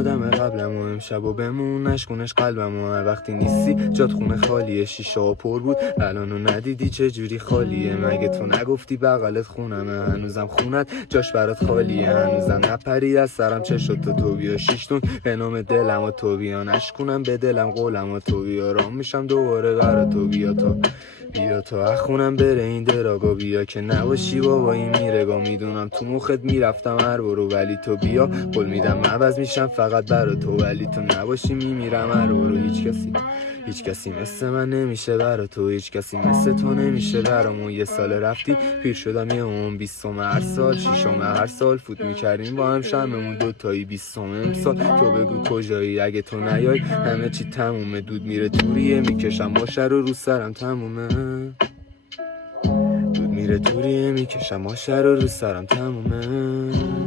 آدم قبلم و امشب و بمون نشکنش قلبم و وقتی نیستی جات خونه خالیه شیشه ها پر بود الانو ندیدی چه جوری خالیه مگه تو نگفتی بغلت خونمه هنوزم خونت جاش برات خالیه هنوزم نپرید از سرم چه شد تو بیا شیشتون به نام دلم و تو بیا نشکنم به دلم قولم و تو بیا رام میشم دوباره برا تو بیا تو اخونم بره این دراگا بیا که نباشی بابا این میرگا میدونم تو مخت میرفتم هر برو ولی تو بیا قول میدم عوض میشم فقط برا تو ولی تو نباشی میمیرم هر برو هیچ کسی مثل من نمیشه برا تو هیچ کسی مثل تو نمیشه برامون یه سال رفتی پیر شدم یه 20 هر سال 6 هر سال فوت میکردیم با هم شممون دوتایی 20 امسال تو بگو کجایی اگه تو نیای همه چی تمومه دود میره توریه میکشم ماشه رو سرم تمومه دود میره توریه میکشم ماشه رو سرم تمومه